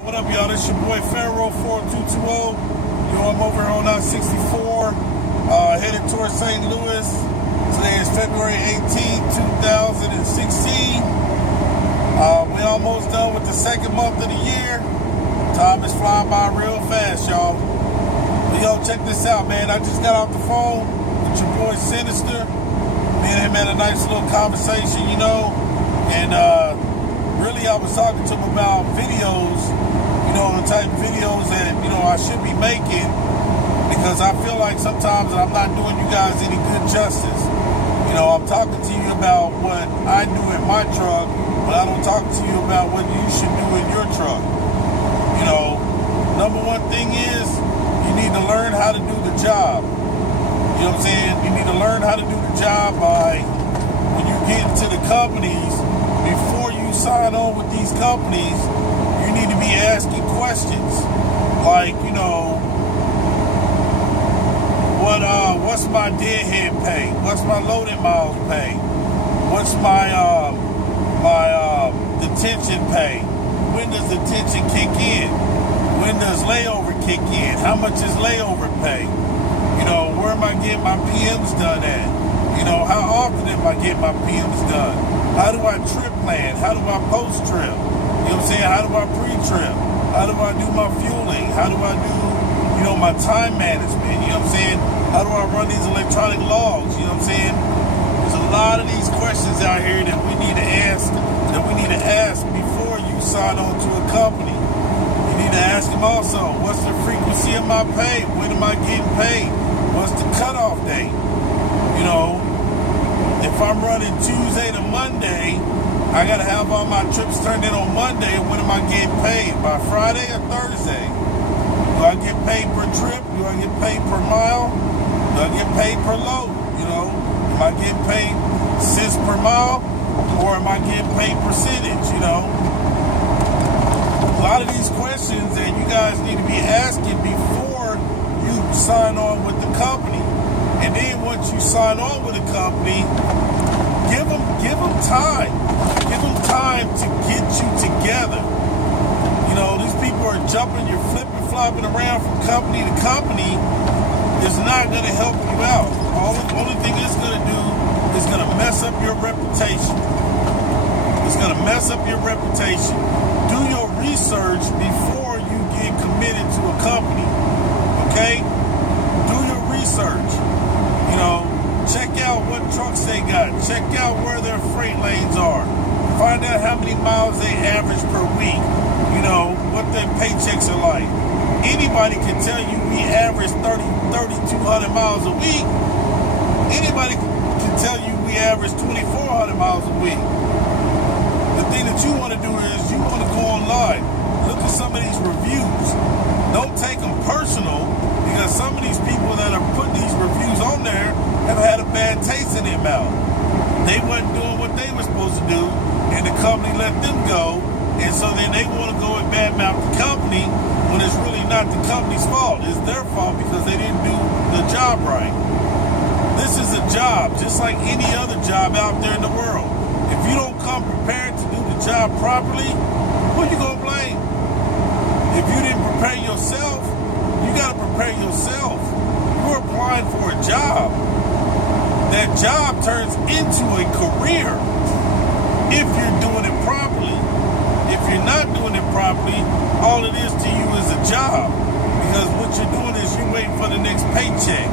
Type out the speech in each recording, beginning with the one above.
What up, y'all? This your boy Pharaoh 4220. I'm over here on I-64, headed towards St. Louis. Today is February 18, 2016. We almost done with the second month of the year. Time is flying by real fast, y'all. But yo, check this out, man. I just got off the phone with your boy Sinister. Me and him had a nice little conversation, you know. And really, I was talking to him about videos, you know, the type of videos that, you know, I should be making, because I feel like sometimes that I'm not doing you guys any good justice. You know, I'm talking to you about what I do in my truck, but I don't talk to you about what you should do in your truck. You know, number one thing is you need to learn how to do the job. You know what I'm saying? You need to learn how to do the job by, when you get into the companies, before you sign on with these companies, you need to be asking questions like, you know, what's my deadhead pay? What's my loaded miles pay? What's my detention pay? When does detention kick in? When does layover kick in? How much is layover pay? You know, where am I getting my PMs done at? You know, how often am I getting my PMs done? How do I trip plan? How do I post trip? You know what I'm saying? How do I pre-trip? How do I do my fueling? How do I do, you know, my time management? You know what I'm saying? How do I run these electronic logs? You know what I'm saying? There's a lot of these questions out here that we need to ask before you sign on to a company. You need to ask them also, what's the frequency of my pay? When am I getting paid? What's the cutoff date? You know, if I'm running Tuesday to Monday, I got to have all my trips turned in on Monday. When am I getting paid? By Friday or Thursday? Do I get paid per trip? Do I get paid per mile? Do I get paid per load? You know, am I getting paid cents per mile? Or am I getting paid percentage? You know, a lot of these questions that you guys need to be asking before you sign on with the company. And then once you sign on with a company, give them time. Give them time to get you together. You know, these people are jumping, you're flipping, flopping around from company to company. It's not going to help you out. The only thing it's going to do is going to mess up your reputation. It's going to mess up your reputation. Do your research before you get committed to a company. Okay? Do your research. You know, check out what trucks they got. Check out where their freight lanes are. Find out how many miles they average per week. You know, what their paychecks are like. Anybody can tell you we average 3,200 miles a week. Anybody can tell you we average 2,400 miles a week. The thing that you want to do is you want to go online. Look at some of these reviews. Don't take them personal, because some of these people that are putting these reviews on there have had a bad taste in their mouth. They wasn't doing what they were supposed to do, and the company let them go, and so then they want to go and badmouth the company when it's really not the company's fault. It's their fault because they didn't do the job right. This is a job, just like any other job out there in the world. If you don't come prepared to do the job properly, who you gonna blame? If you didn't prepare yourself, you gotta prepare yourself. You're applying for a job. That job turns into a career if you're doing it properly. If you're not doing it properly, all it is to you is a job. Because what you're doing is you're waiting for the next paycheck.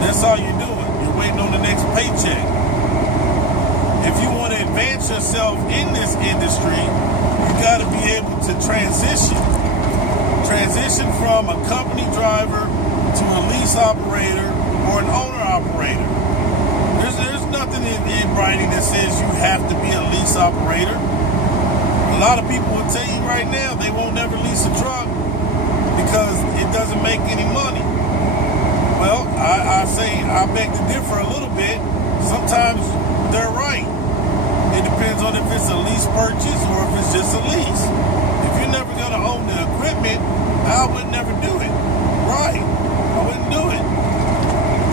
That's all you're doing. You're waiting on the next paycheck. If you want to advance yourself in this industry, you got to be able to transition. Transition from a company driver to a lease operator or an owner operator. There's nothing in writing that says you have to be a lease operator. A lot of people will tell you right now they won't never lease a truck because it doesn't make any money. Well, I beg to differ a little bit. Sometimes they're right. It depends on if it's a lease purchase or if it's just a lease. If you're never going to own the equipment, I would never do it. Right. I wouldn't do it.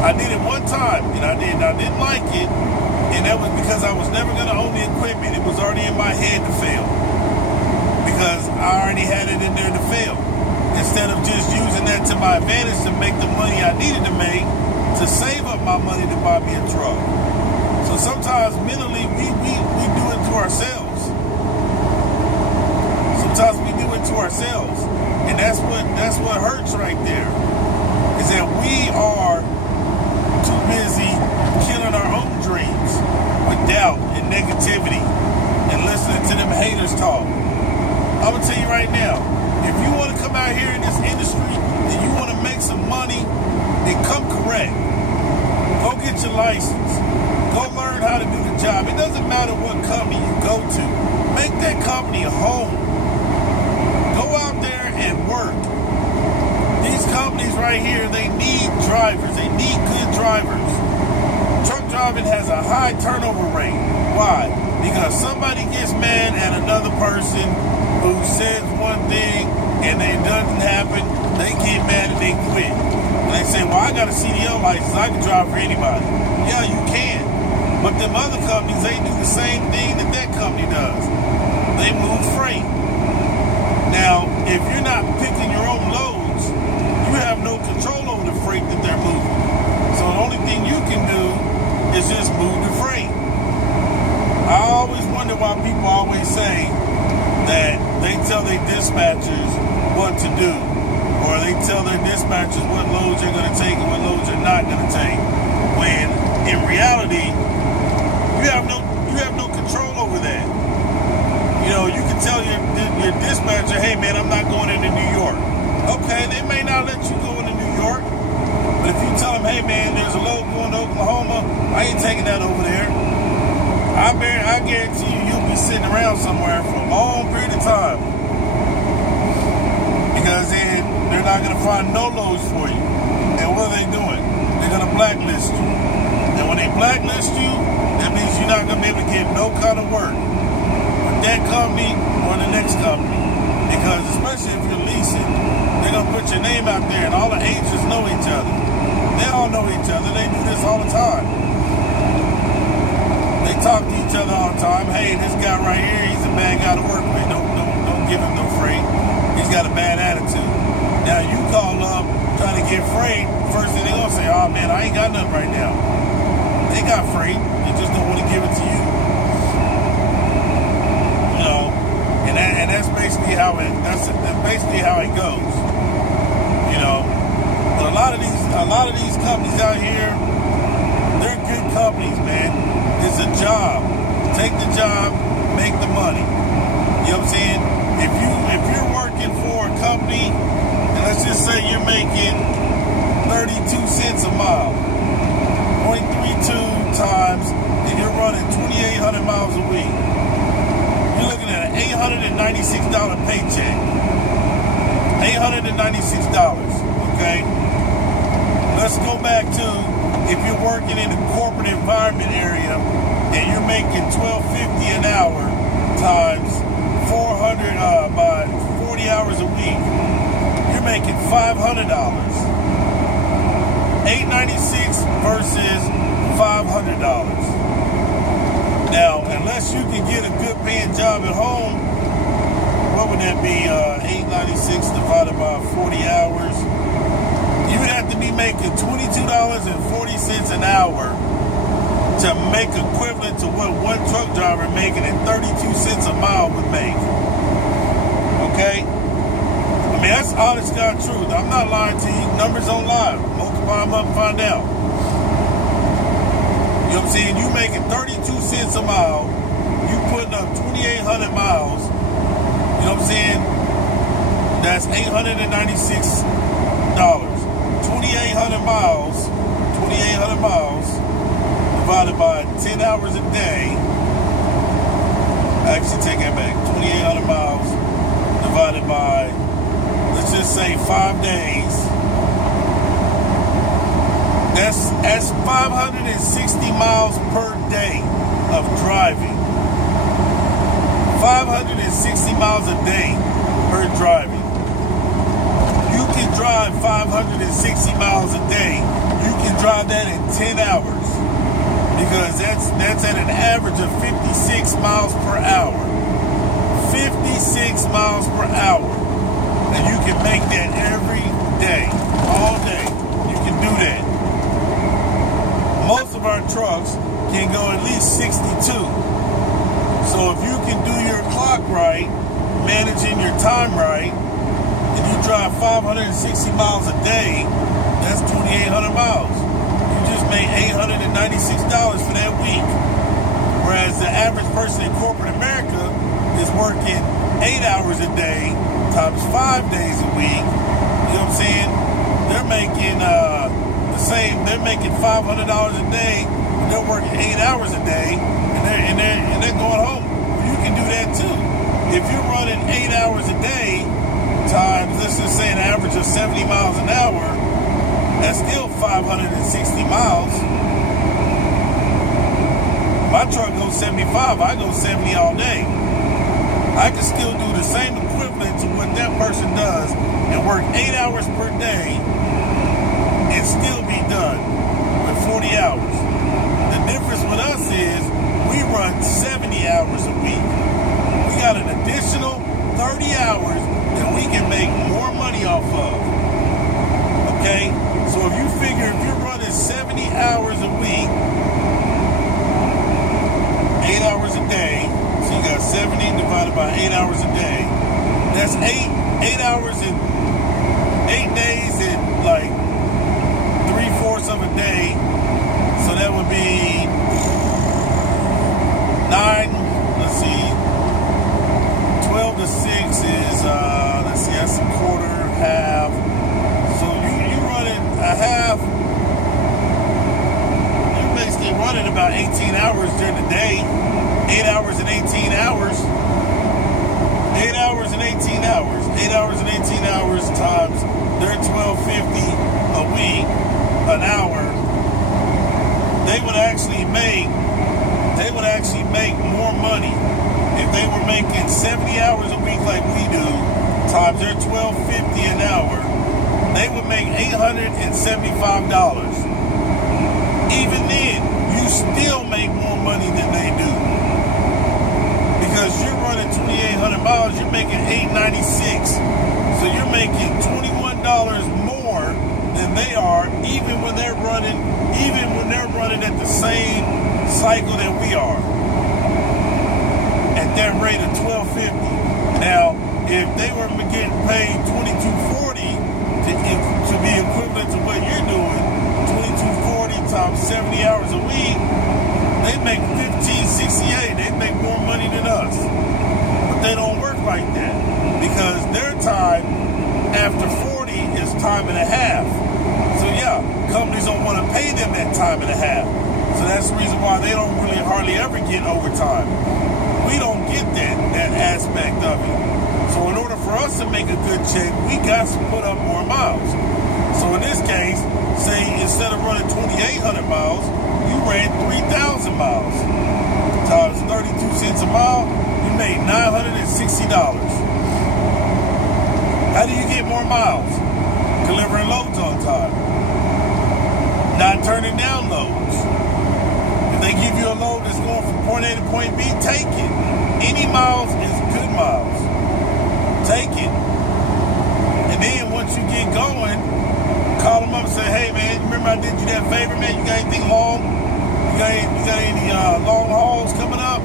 I did it one time, and I didn't like it, and that was because I was never going to own the equipment. It was already in my head to fail. because I already had it in make the money I needed to make to save up my money to buy me a truck. So sometimes mentally we do it to ourselves. Sometimes we do it to ourselves. And that's what hurts right there. Is that we are too busy killing our own dreams with doubt and negativity and listening to them haters talk. I'm gonna tell you right now, if you want to come out here in this industry and you want to make some money, then come correct. Go get your license. Go learn how to do the job. It doesn't matter what company you go to. Make that company a home. Go out there and work. These companies right here, they need drivers. They need good drivers. Truck driving has a high turnover rate. Why? Because somebody gets mad at another person who says one thing and it doesn't happen. They get mad and they quit. And they say, well, I got a CDL license. I can drive for anybody. Yeah, you can. But them other companies, they do the same thing that that company does. They move freight. Now, if you're not picking your own loads, you have no control over the freight that they're moving. So the only thing you can do is just move the freight. I always wonder why people always say that they tell their dispatchers what to do, or they tell their dispatchers what loads they're going to take and what loads they're not going to take. When in reality, you have no control over that. You know, you can tell your dispatcher, hey man, I'm not going into New York. Okay, they may not let you go into New York, but if you tell them, hey man, there's a load going to Oklahoma, I ain't taking that over there. I guarantee you'll be sitting around somewhere for a long period of time, because then they're not going to find no loads for you. And what are they doing? They're going to blacklist you. And when they blacklist you, that means you're not going to be able to get no kind of work with that company or the next company. Because especially if you're leasing, they're going to put your name out there, and all the agents know each other. They all know each other. They do this all the time. They talk to each other all the time. Hey, this guy right here, he's a bad guy to work with. Don't give him no freight. He's got a bad attitude. Now you call up trying to get freight, first thing they're gonna say, oh man, I ain't got nothing right now. They got freight, they just don't want to give it to you. You know, and that's basically how it goes. You know, but a lot of these companies out here, they're good companies, man. It's a job. Take the job, make the money. You know what I'm saying? If you're working for a company, and let's just say you're making 32 cents a mile, 0.32 times, and you're running 2,800 miles a week, you're looking at an $896 paycheck. $896, okay? Let's go back to if you're working in a corporate environment area and you're making $12.50 an hour times 400 by 40 hours a week, you're making $500. $896 versus $500. Now, unless you can get a good paying job at home, what would that be? 896 divided by 40 hours. You would have to be making $22.40 an hour to make equivalent to what one truck driver making at 32 cents a mile would make. Okay? I mean, that's honest God truth. I'm not lying to you. Numbers don't lie. Multiply them up and find out. You know what I'm saying? You making 32 cents a mile. You putting up 2,800 miles. You know what I'm saying? That's $896. 2,800 miles divided by 10 hours a day. Actually, take that back. 2,800 miles divided by, let's just say 5 days. That's 560 miles per day of driving. 560 miles a day per driving. You can drive 560 miles a day. You can drive that in 10 hours. Because that's at an average of 56 miles per hour. 56 miles per hour. And you can make that every day, all day. your time right, and you drive 560 miles a day, that's 2,800 miles. You just made $896 for that week. Whereas the average person in corporate America is working 8 hours a day times 5 days a week. You know what I'm saying? They're making the same. They're making $500 a day. They're working 8 hours a day, and they're going home. You can do that too. If you're running 8 hours a day times, let's just say an average of 70 miles an hour, that's still 560 miles. My truck goes 75, I go 70 all day. I can still do the same equivalent to what that person does and work 8 hours per day and still be done with 40 hours. The difference with us is we run 70 hours a week. We got an additional 30 hours that we can make more money off of. Okay? So if you figure if you're running 70 hours a week, 8 hours a day, so you got 70 divided by 8 hours a day. That's 8 hours in 8 days in like 3/4 of a day. So that would be 9, let's see, 12 to 6 is, let's see, that's a quarter, half. So you running a half, you're basically running about 18 hours during the day. 8 hours and 18 hours. 8 hours and 18 hours. 8 hours and 18 hours times their $12.50 a week, an hour. They would actually make more money if they were making 70 hours a week like we do, times their $12.50 an hour. They would make $875. Even then, you still make more money than they do. Because you're running 2,800 miles, you're making $896. So you're making $21 more than they are, even when they're running at the same cycle that we are. At that rate of $12.50. Now, if they were getting paid $22.40 to be equivalent to what you're doing, $22.40 times 70 hours a week, they make $15.68. They make more money than us. But they don't work like that because their time after 40 is time and a half. So yeah, companies don't want to pay them that time and a half. So that's the reason why they don't really hardly ever get overtime. We don't get that aspect of it. So in order for us to make a good check, we got to put up more miles. So in this case, say instead of running 2,800 miles, you ran 3,000 miles. Times 32 cents a mile, you made $960. How do you get more miles? Delivering loads on time. Not turning down loads. If they give you a load that's going from point A to point B, take it. Any miles is good miles. Take it. And then once you get going, call them up and say, hey man, remember I did you that favor, man? You got anything long? You got any long hauls coming up?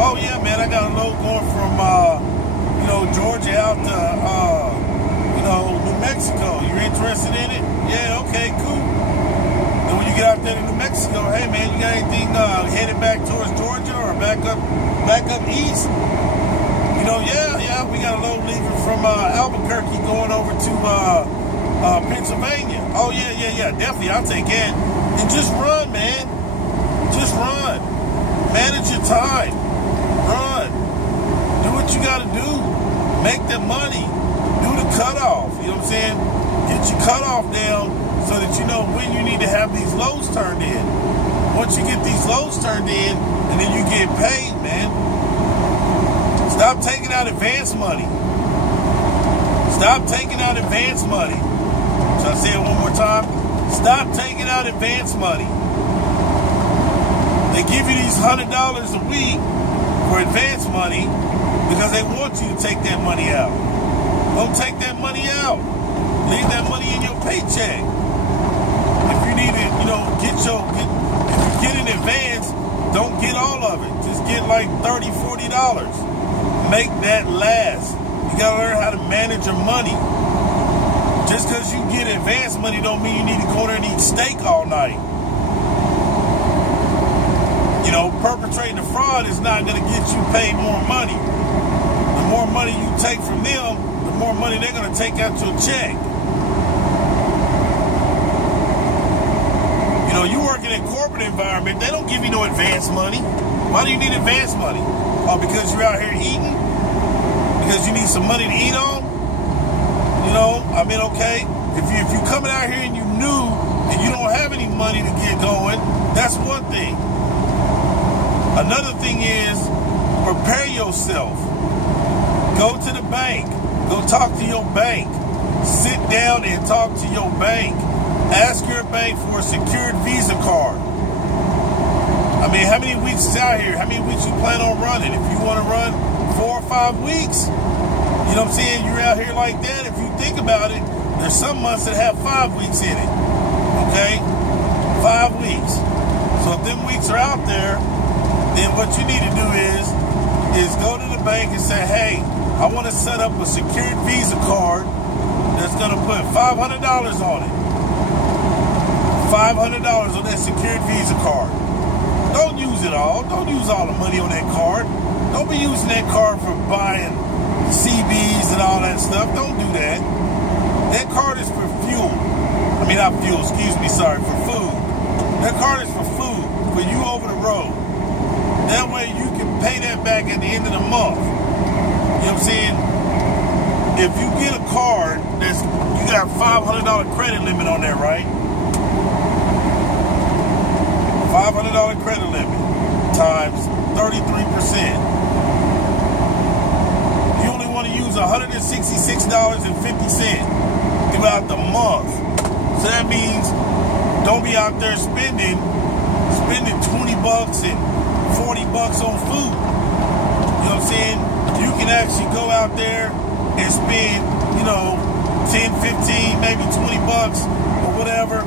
Oh yeah, man, I got a load going from Georgia out to New Mexico. You're interested in it? Yeah, okay, cool. And when you get out there to New Mexico, hey man, you got anything headed back towards Georgia or back up east? Yeah, we got a load leaving from Albuquerque going over to Pennsylvania. Oh yeah, definitely, I'll take it. And just run, man. Just run. Manage your time. Run. Do what you got to do. Make the money. Do the cutoff. You know what I'm saying? Get your cutoff down so that you know when you need to have these loads turned in. Once you get these loads turned in, and then you get paid, man. Stop taking out advance money. Stop taking out advance money. Shall I say it one more time? Stop taking out advance money. They give you these $100 a week for advance money because they want you to take that money out. Don't take that money out. Leave that money in your paycheck. If you need it, if you get in advance, don't get all of it. Just get like $30, $40. Make that last. You got to learn how to manage your money. Just because you get advance money don't mean you need to go there and eat steak all night. You know, perpetrating a fraud is not going to get you paid more money. The more money you take from them, the more money they're going to take out your check. You know, you work in a corporate environment, they don't give you no advance money. Why do you need advance money? Oh, because you're out here eating? Because you need some money to eat on? You know, I mean, okay, if you coming out here and you new and you don't have any money to get going, that's one thing. Another thing is prepare yourself. Go to the bank. Go talk to your bank. Sit down and talk to your bank. Ask your bank for a secured Visa card. I mean, how many weeks is out here? How many weeks you plan on running? If you want to run 4 or 5 weeks, you know what I'm saying? You're out here like that. If you think about it, there's some months that have 5 weeks in it. Okay? 5 weeks. So if them weeks are out there, then what you need to do is go to the bank and say, hey, I want to set up a secured Visa card that's going to put $500 on it. $500 on that secured Visa card. Don't use it all. Don't use all the money on that card. Don't be using that card for buying CBs and all that stuff. Don't do that. That card is for fuel. I mean, not fuel, excuse me, sorry, for food. That card is for food, for you over the road. That way you can pay that back at the end of the month. You know what I'm saying? If you get a card that's, you got $500 credit limit on there, right? $500 credit limit times 33%. You only want to use $166.50 throughout the month. So that means don't be out there spending $20 and $40 on food. You know what I'm saying? You can actually go out there and spend, you know, 10, 15, maybe $20 or whatever.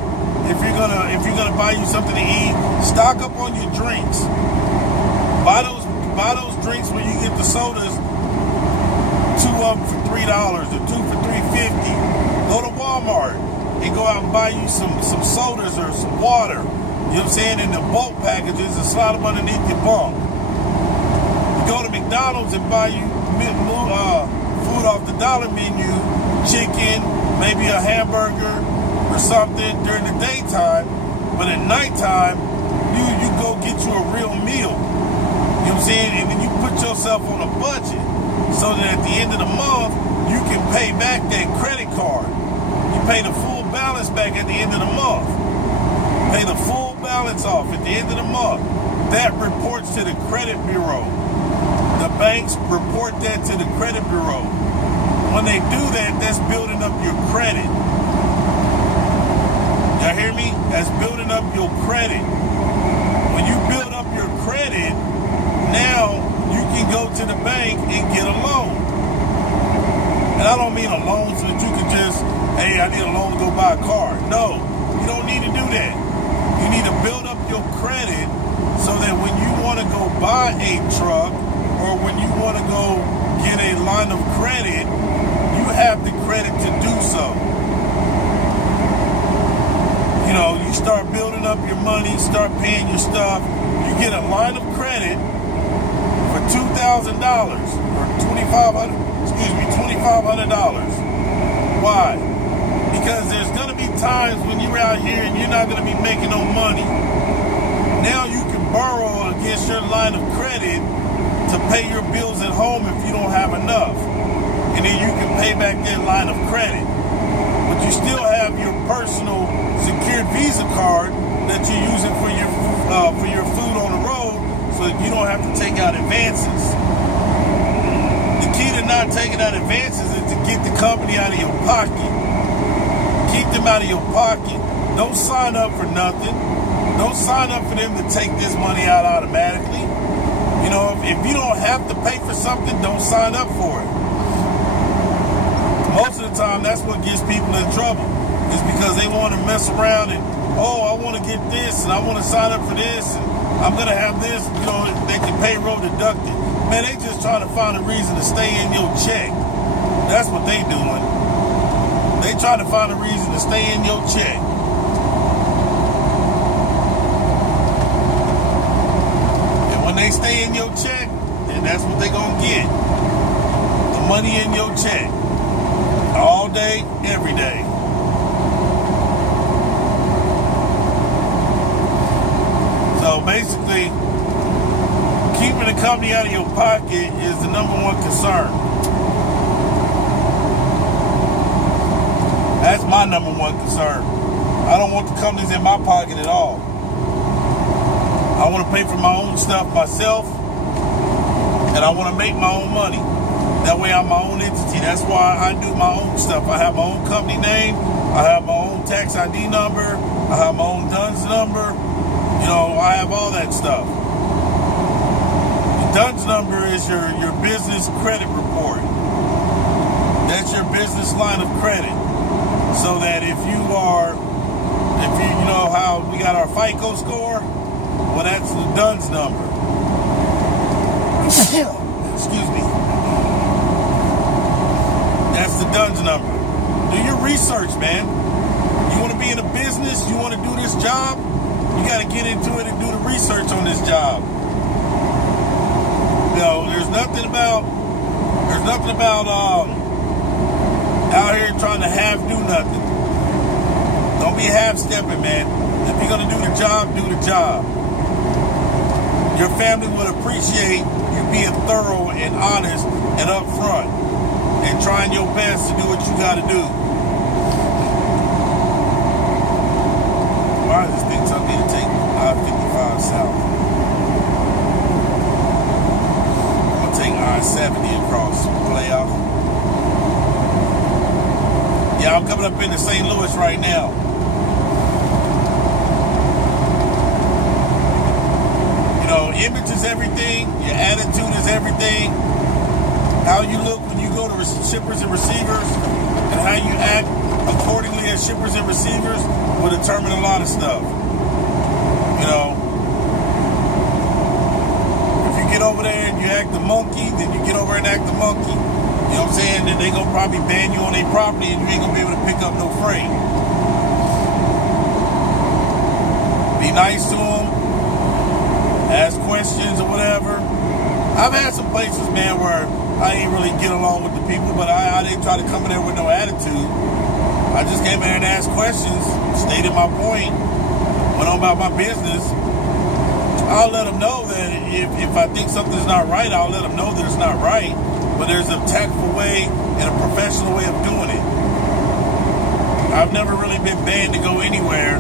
If you're gonna buy you something to eat, stock up on your drinks. Buy those drinks where you get the sodas, 2 of them for $3 or 2 for $3.50. Go to Walmart and go out and buy you some sodas or some water. You know what I'm saying? In the bulk packages and slide them underneath your bunk. You go to McDonald's and buy you food off the dollar menu, chicken, maybe a hamburger or something during the daytime, but at nighttime, you go get you a real meal. You know what I'm saying? And then you put yourself on a budget so that at the end of the month, you can pay back that credit card. You pay the full balance back at the end of the month. Pay the full balance off at the end of the month. That reports to the credit bureau. The banks report that to the credit bureau. When they do that, that's building up your credit. Y'all hear me? That's building up your credit. When you build up your credit, now you can go to the bank and get a loan. And I don't mean a loan so that you can just, hey, I need a loan to go buy a car. No, you don't need to do that. You need to build up your credit so that when you want to go buy a truck or when you want to go get a line of credit, you have the credit to do so. You know, you start building up your money, start paying your stuff. You get a line of credit for $2,000 or $2,500. Why? Because there's going to be times when you're out here and you're not going to be making no money. Now you can borrow against your line of credit to pay your bills at home if you don't have enough. And then you can pay back that line of credit. But you still have your personal secured Visa card that you're using for your food on the road so that you don't have to take out advances. The key to not taking out advances is to get the company out of your pocket. Keep them out of your pocket. Don't sign up for nothing. Don't sign up for them to take this money out automatically. You know, if you don't have to pay for something, don't sign up for it. Most of the time, that's what gets people in trouble. Is because they want to mess around and, oh, I want to get this and I want to sign up for this and I'm going to have this, you know, they can payroll deduct it. Man, they just trying to find a reason to stay in your check. That's what they doing. They trying to find a reason to stay in your check. And when they stay in your check, then that's what they gonna get. The money in your check. All day, every day. So basically, keeping the company out of your pocket is the #1 concern. That's my #1 concern. I don't want the companies in my pocket at all. I want to pay for my own stuff myself, and I want to make my own money. That way I'm my own entity. That's why I do my own stuff. I have my own company name. I have my own tax ID number. I have my own DUNS number. You know, I have all that stuff. The DUNS number is your business credit report. That's your business line of credit. So that if you know how we got our FICO score, well, that's the DUNS number. Excuse me. That's the DUNS number. Do your research, man. You want to be in a business, you want to do this job, you got to get into it and do the research on this job. You know, there's nothing about out here trying to do nothing. Don't be half-stepping, man. If you're going to do the job, do the job. Your family would appreciate you being thorough and honest and upfront and trying your best to do what you got to do. Why is this thing telling me to take I-55 south? I'm going to take I-70 across Playoff. Yeah, I'm coming up into St. Louis right now. You know, image is everything. Your attitude is everything. How you look when you go to shippers and receivers and how you act accordingly as shippers and receivers will determine a lot of stuff. You know, if you get over there and you act the monkey, then you get over and act the monkey. You know what I'm saying? Then they gonna probably ban you on their property and you ain't gonna be able to pick up no freight. Be nice to them. Ask questions or whatever. I've had some places, man, where I ain't really get along with the people, but I didn't try to come in there with no attitude. I just came in there and asked questions, stated my point, went on about my business. I'll let them know that if I think something's not right, I'll let them know that it's not right. But there's a tactful way and a professional way of doing it. I've never really been banned to go anywhere,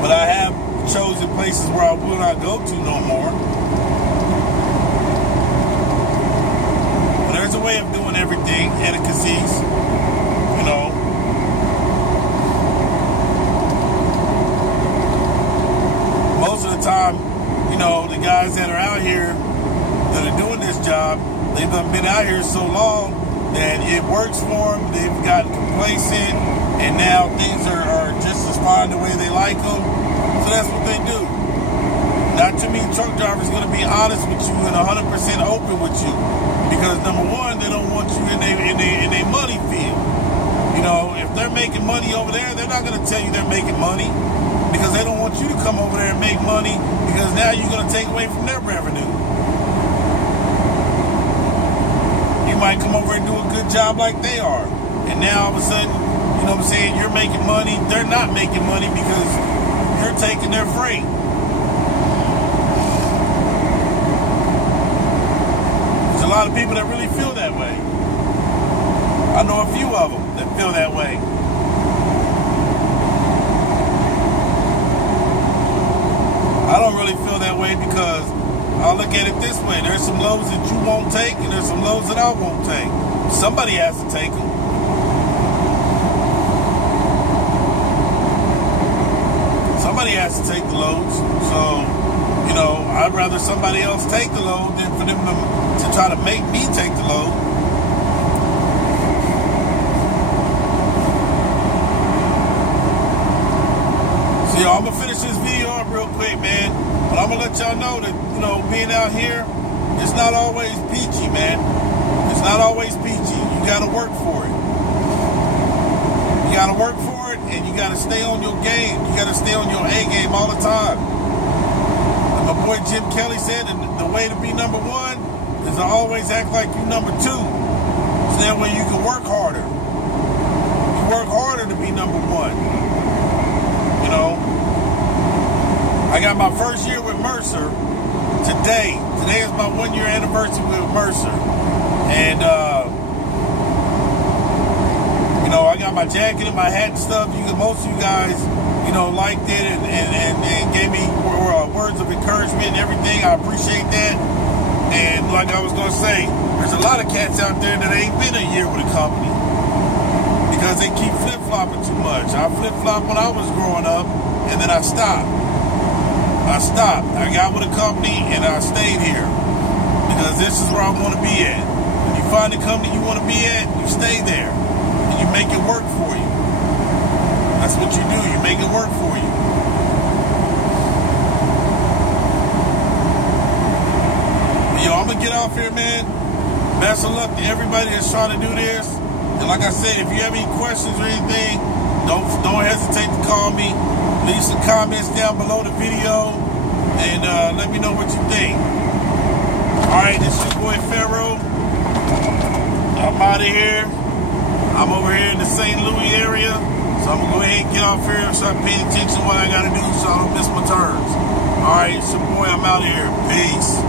but I have chosen places where I will not go to no more. But there's a way of doing everything, etiquettes, you know. Most of the time, you know, the guys that are out here that are doing this job, they've been out here so long that it works for them. They've gotten complacent, and now things are just as fine the way they like them. So that's what they do. Not too many truck drivers going to be honest with you and 100% open with you, because number one, they don't want you in their money field. You know, if they're making money over there, they're not going to tell you they're making money, because they don't want you to come over there and make money, because now you're going to take away from their revenue. You might come over and do a good job like they are, and now all of a sudden, you know what I'm saying, you're making money, they're not making money because you're taking their freight. There's a lot of people that really feel that way. I know a few of them that feel that way. I don't really feel that way because I'll look at it this way. There's some loads that you won't take and there's some loads that I won't take. Somebody has to take them. Somebody has to take the loads. So, you know, I'd rather somebody else take the load than for them to try to make me take the load. So, yo, I'm going to finish this video up real quick, man. But I'm going to let y'all know that, you know, being out here, it's not always peachy, man. It's not always peachy. you got to work for it. You got to work for it, and you got to stay on your game. You got to stay on your A game all the time. And my boy Jim Kelly said, the way to be number one is to always act like you number two. So that way you can work harder. You work harder to be number one. You know, I got my first year with Mercer today. Today is my 1 year anniversary with Mercer. And, you know, I got my jacket and my hat and stuff. Most of you guys, you know, liked it and gave me words of encouragement and everything. I appreciate that. And like I was going to say, there's a lot of cats out there that ain't been a year with a company because they keep flip-flopping too much. I flip-flopped when I was growing up, and then I stopped. I got with a company, and I stayed here because this is where I want to be at. When you find the company you want to be at, you stay there, and you make it work for you. That's what you do. You make it work for you. Yo, I'm going to get off here, man. Best of luck to everybody that's trying to do this. And like I said, if you have any questions or anything, don't hesitate to call me. Leave some comments down below the video. And let me know what you think. Alright, this is your boy Pharaoh. I'm out of here. I'm over here in the St. Louis area. So I'm going to go ahead and get off here and start paying attention to what I got to do so I don't miss my turns. Alright, it's your boy. I'm out of here. Peace.